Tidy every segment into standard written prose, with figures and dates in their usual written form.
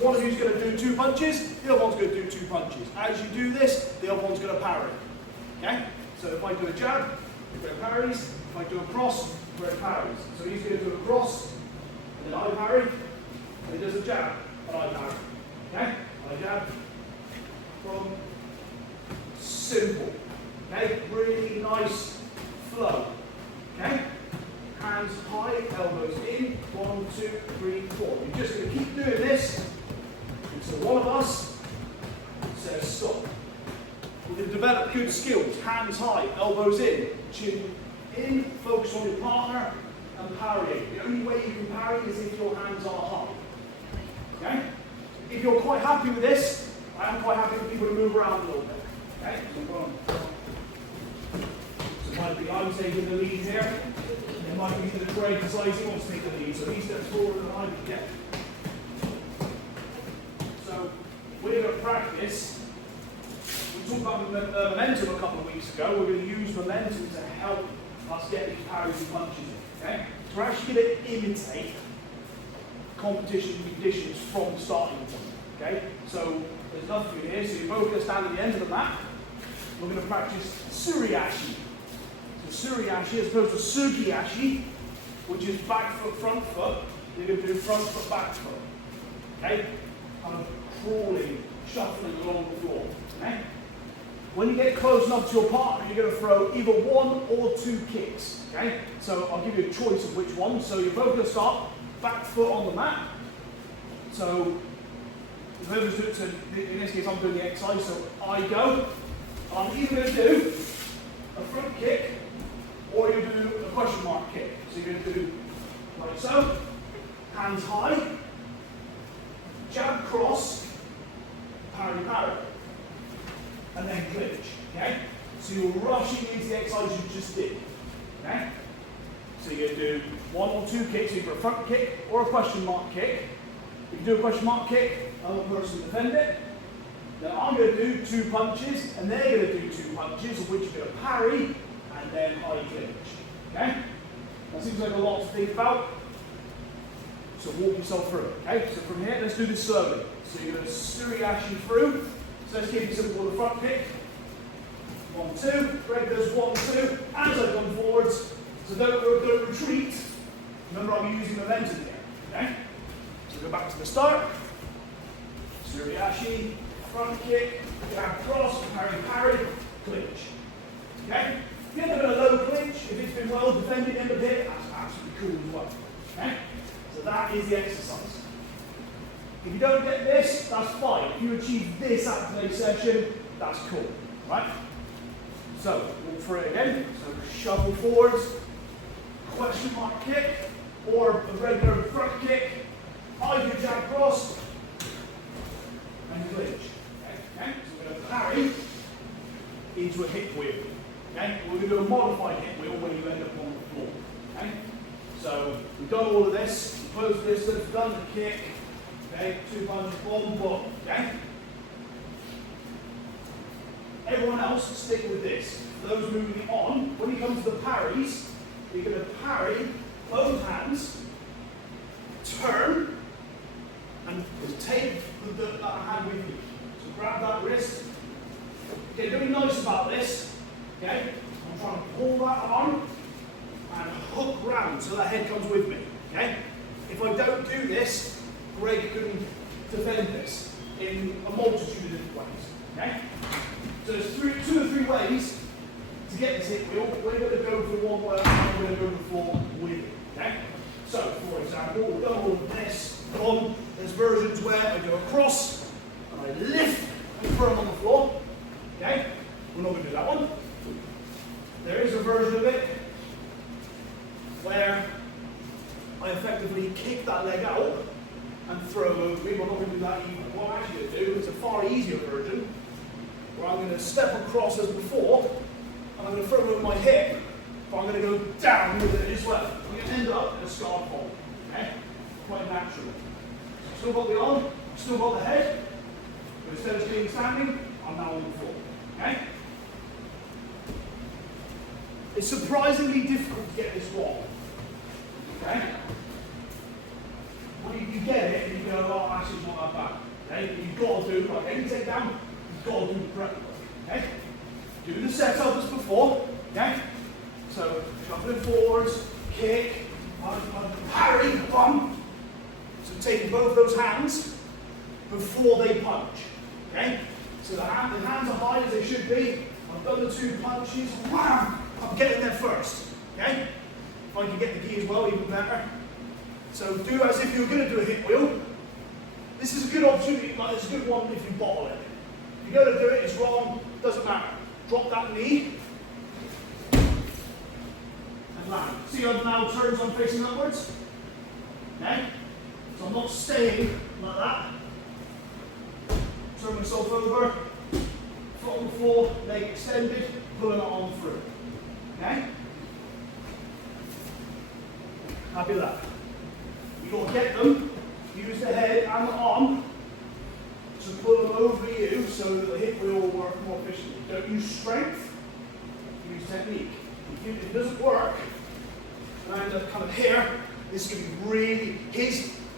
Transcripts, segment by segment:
one of you is going to do 2 punches, the other one's going to do 2 punches. As you do this, the other one's going to parry. Okay? So if I do a jab, Greg parries. If I do a cross, Greg parries. So he's going to do a cross, and then I parry, and he does a jab, and I parry. Okay? I jab. From simple. Okay? Really nice flow. Okay? Hands high, elbows in. 1, 2, 3, 4. You're just going to keep doing this until one of us says stop. We're going to develop good skills. Hands high, elbows in, chin in, focus on your partner, and parrying. The only way you can parry is if your hands are high. Okay? If you're quite happy with this, I am quite happy for people to move around a little bit. Okay? So it might be I'm taking the lead here. It might be that Greg decides he wants to take the lead, so he steps forward and I get. So we're going to practice. We talked about momentum a couple of weeks ago. We're going to use momentum to help us get these parries and punches in. Okay? So we're actually going to imitate competition conditions from the starting point. Okay? So there's enough of you here, so you're both going to stand at the end of the mat. We're going to practice suriashi. So suriashi as opposed to sugiashi, which is back foot, front foot. You're going to do front foot, back foot. Okay? Kind of crawling, shuffling along the floor. Okay? When you get close enough to your partner, you're going to throw either 1 or 2 kicks. Okay? So I'll give you a choice of which one. So you're both going to start back foot on the mat. So whoever's doing, so in this case I'm doing the exercise, so I go. I'm either going to do a front kick or you do a question mark kick. So you're going to do like so, hands high, jab cross, parry parry, and then clinch. Okay? So you're rushing into the exercise you just did. Okay? So you're going to do 1 or 2 kicks, either a front kick or a question mark kick. If you do a question mark kick, other person defend it. Then I'm going to do 2 punches, and they're going to do 2 punches, of which you're going to parry, and then high clinch. Okay? That seems like a lot to think about. So walk yourself through it. Okay? So from here, let's do this slowly. So you're going to suriashi through. So let's keep it simple with the front kick. 1, 2. Greg does 1, 2. As I come forwards. So don't retreat. Remember, I'm using momentum here. Okay? So go back to the start. Suriashi, front kick, jab cross, parry, parry, clinch. Okay? If you end up in a low clinch, if it's been well defended in a bit, that's absolutely cool as well. Okay? So that is the exercise. If you don't get this, that's fine. If you achieve this at today's session, that's cool. Right? So, walk through it again. So shuffle forwards, question mark kick, or a regular front kick, I do jab cross, and clinch. Okay? So we're going to parry into a hip wheel. Okay? We're going to do a modified hip wheel when you end up on the floor. Okay? So we've done all of this. Close distance, done the kick. Okay? 2 punches, boom, boom. Okay? Everyone else, stick with this. For those moving on, when it comes to the parries, you're going to parry both hands, turn, and take that hand with you. So grab that wrist. Okay, don't be nice about this. Okay? I'm trying to pull that arm and hook round so that head comes with me. Okay? If I don't do this, Greg can defend this in a multitude of different ways. Okay? So there's 2 or 3 ways to get this hip wheel. We're going to go for one where I'm going to go before with it. Okay? So, for example, we've done all of this. There's versions where I do a cross and I lift and throw them on the floor. Okay? We're not going to do that one. There is a version of it where I effectively kick that leg out and throw over me. We're not going to do that either. What I'm actually going to do is a far easier version where I'm going to step across as before and I'm going to throw over my hip, but I'm going to go down with it as well. I'm going to end up in a scarf hold. Okay? Quite naturally. Still got the arm, still got the head, but instead of being standing, I'm now on the floor. Okay? It's surprisingly difficult to get this wrong. Okay? Well, you get it and you go, oh, actually it's not that bad. Okay? You've got to do, like any takedown, you've got to do the prep work. Okay? Do the setup as before. Okay? So shuffling forwards, kick, parry, bump. So taking both those hands before they punch. Okay? So the hands are high as they should be. I've done the 2 punches. Wham! I'm getting there first. Okay? If I can get the key as well, even better. So do as if you're going to do a hip wheel. This is a good opportunity, like it's a good one if you bottle it. If you're going to do it, it's wrong, doesn't matter. Drop that knee. And land. See how now turns I'm facing upwards? Okay? So I'm not staying like that. Turn myself over, foot on the floor, leg extended, pulling it on through. Okay? Happy with that? You've got to get them, use the head and the arm to pull them over you so that the hip wheel will work more efficiently. Don't use strength, use technique. If it doesn't work, and I end up kind of here, this is going to be really,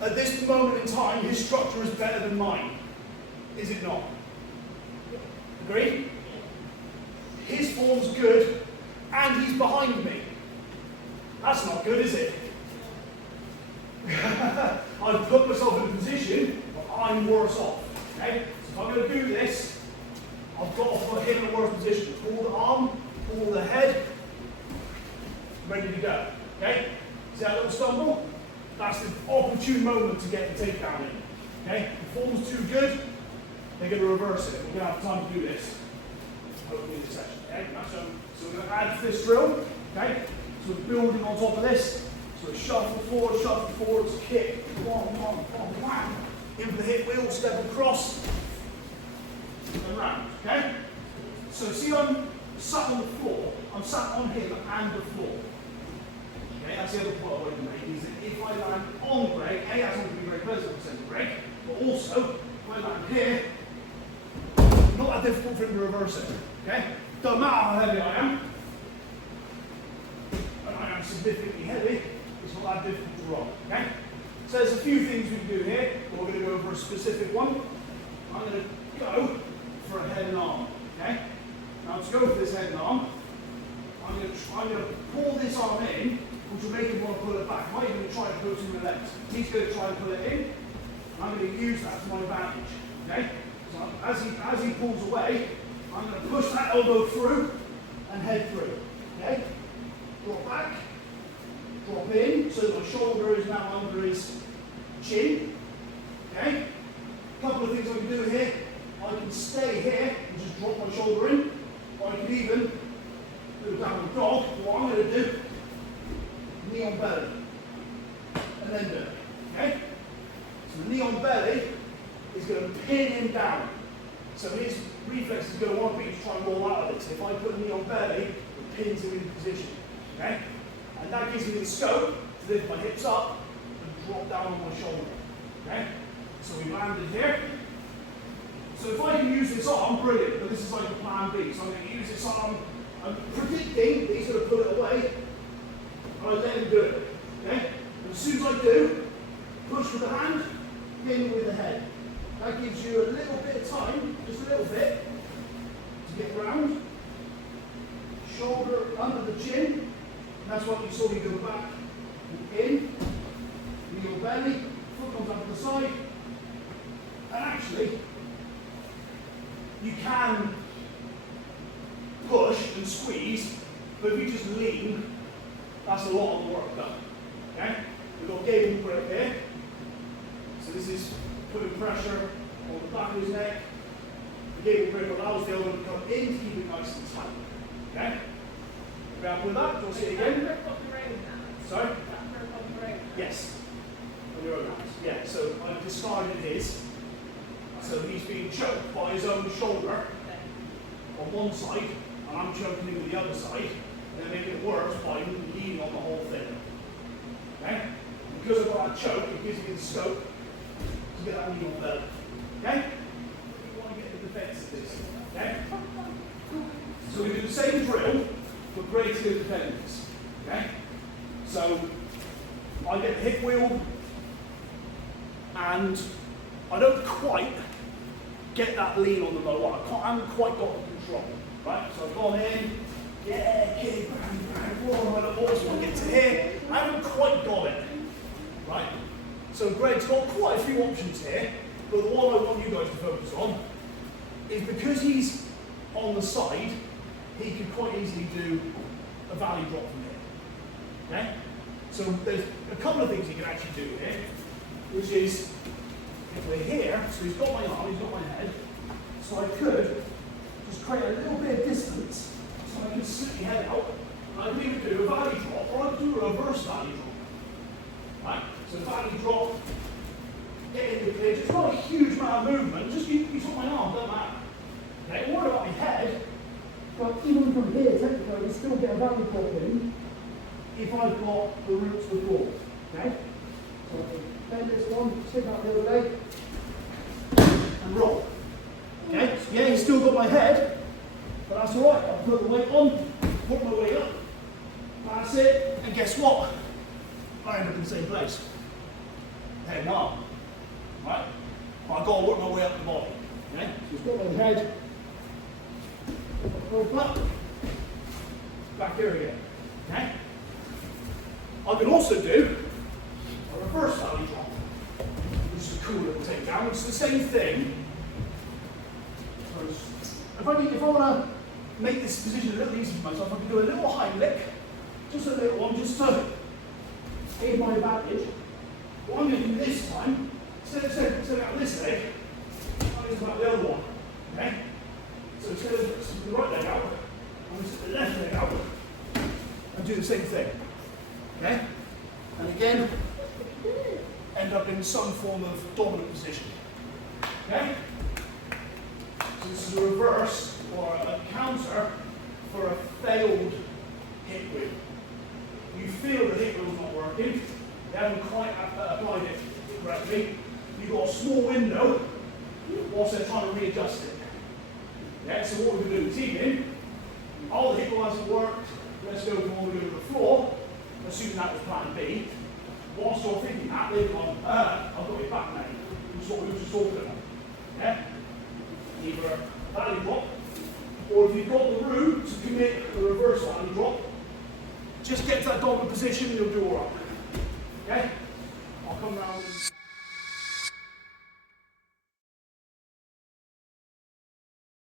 at this moment in time, his structure is better than mine. Is it not? Agreed? His form's good, and he's behind me. That's not good, is it? I've put myself in a position where I'm worse off. Okay? So if I'm going to do this, I've got to put him in a worse position. Pull the arm, pull the head, ready to go. Okay? See that little stumble? That's the opportune moment to get the takedown in. Okay? If the form's too good, they're going to reverse it. We're going to have time to do this. Hopefully this session. Okay? So we're going to add to this drill. Okay? So we're building on top of this. So shuffle forwards, kick, wham, in for the hip wheel, step across, and round, okay? So see I'm sat on the floor, I'm sat on him and the floor. Okay, that's the other point I want to make, is that if I land on Greg, that's not going to be very pleasant for Sensei Greg, but also, if I land here, not that difficult for him to reverse it, okay? Doesn't matter how heavy I am, and I am significantly heavy, it's not that difficult to roll, okay? So there's a few things we can do here, but we're going to go for a specific one. I'm going to go for a head and arm, okay? Now to go for this head and arm, I'm going to pull this arm in, which will make him want to pull it back. I'm not even going to try to pull it through the legs. He's going to try and pull it in, and I'm going to use that to my advantage, okay? So as he pulls away, I'm going to push that elbow through and head through, okay? Drop back. Drop in, so that my shoulder is now under his chin. Okay? A couple of things I can do here. I can stay here and just drop my shoulder in. Or I can even do down the dog. What I'm going to do, knee on belly. And then do it. Okay? So the knee on belly is going to pin him down. So his reflex is going to want me to try and roll out of it. So if I put a knee on belly, it pins him in position. Okay? And that gives me the scope to lift my hips up and drop down on my shoulder. Okay? So we landed here. So if I can use this arm, brilliant, but this is like a plan B. So I'm going to use this arm. I'm predicting that he's going to pull it away. And I let him do it. Okay? And as soon as I do, push with the hand, pin with the head. That gives you a little bit of time, just a little bit, to get round. Shoulder under the chin. That's what you saw me go back, in, knee or belly, foot comes up to the side. And actually, you can push and squeeze, but if you just lean, that's a lot of work done. Okay? We've got gable grip here. So this is putting pressure on the back of his neck. The gable grip allows the elbow to come in to keep it nice and tight. Okay? We're happy with that? Do you want to see it again? Sorry? Yes. On your own hands. Yeah, so I've discarded his. So he's being choked by his own shoulder on one side, and I'm choking him with the other side, and then making it worse by leaning on the whole thing. Okay? Because I've got that choke, it gives me the scope to get that knee on belly. Okay? We want to get the defense of this. Okay? So we do the same drill, but greater independence. Okay? So I get the hip wheel and I don't quite get that lean on the low. I haven't quite got the control, right? So I've gone in, yeah, kick, bang, bang, whoa, and also I get to here. I haven't quite got it, right? So Greg's got quite a few options here, but the one I want you guys to focus on is because he's on the side, he could quite easily do a valley drop from here, okay? So there's a couple of things he can actually do here, which is, if we're here, so he's got my arm, he's got my head, so I could just create a little bit of distance, so I can slip my head out, and I can either do a valley drop, or I can do a reverse valley drop, right? So valley drop, get into the clinch, it's not a huge amount of movement, just you took my arm, doesn't matter. Okay, what about my head? But even from here, technically, I can still get a valley drop in if I've got the roots before. Okay? So I can bend this one, stick out the other leg, and roll. Okay? So yeah, he's still got my head, but that's alright. I'll put the weight on, work my way up. That's it. And guess what? I end up in the same place. Head and arm. Right? I've got to work my way up the body. Okay? So he's got my head. Up, back here again. Okay? I can also do a reverse valley drop, which is a cool little takedown. It's the same thing. If I want to make this position a little easier for myself, I can do a little Heimlich, just a little one, just to aid my advantage. What I'm going to do this time, instead of setting out this leg, I'm going to set out the other one. Okay? So instead of putting the right leg out, I'm going to set the left leg out and do the same thing. Okay? And again, end up in some form of dominant position. Okay? So this is a reverse or a counter for a failed hip wheel. You feel the hip wheel's not working, you haven't quite applied it correctly, you've got a small window whilst they're trying to readjust it. Yeah, so what we're going to do this evening, all the hip wheel hasn't worked, let's go from all the way to the floor, assuming that was plan B. Whilst you're thinking that, they've gone, I've got your back now, which is what we were just talking about. Yeah? Either a valley drop, or if you've got the room to commit a reverse valley drop, just get to that dominant position and you'll do alright. Okay? I'll come round.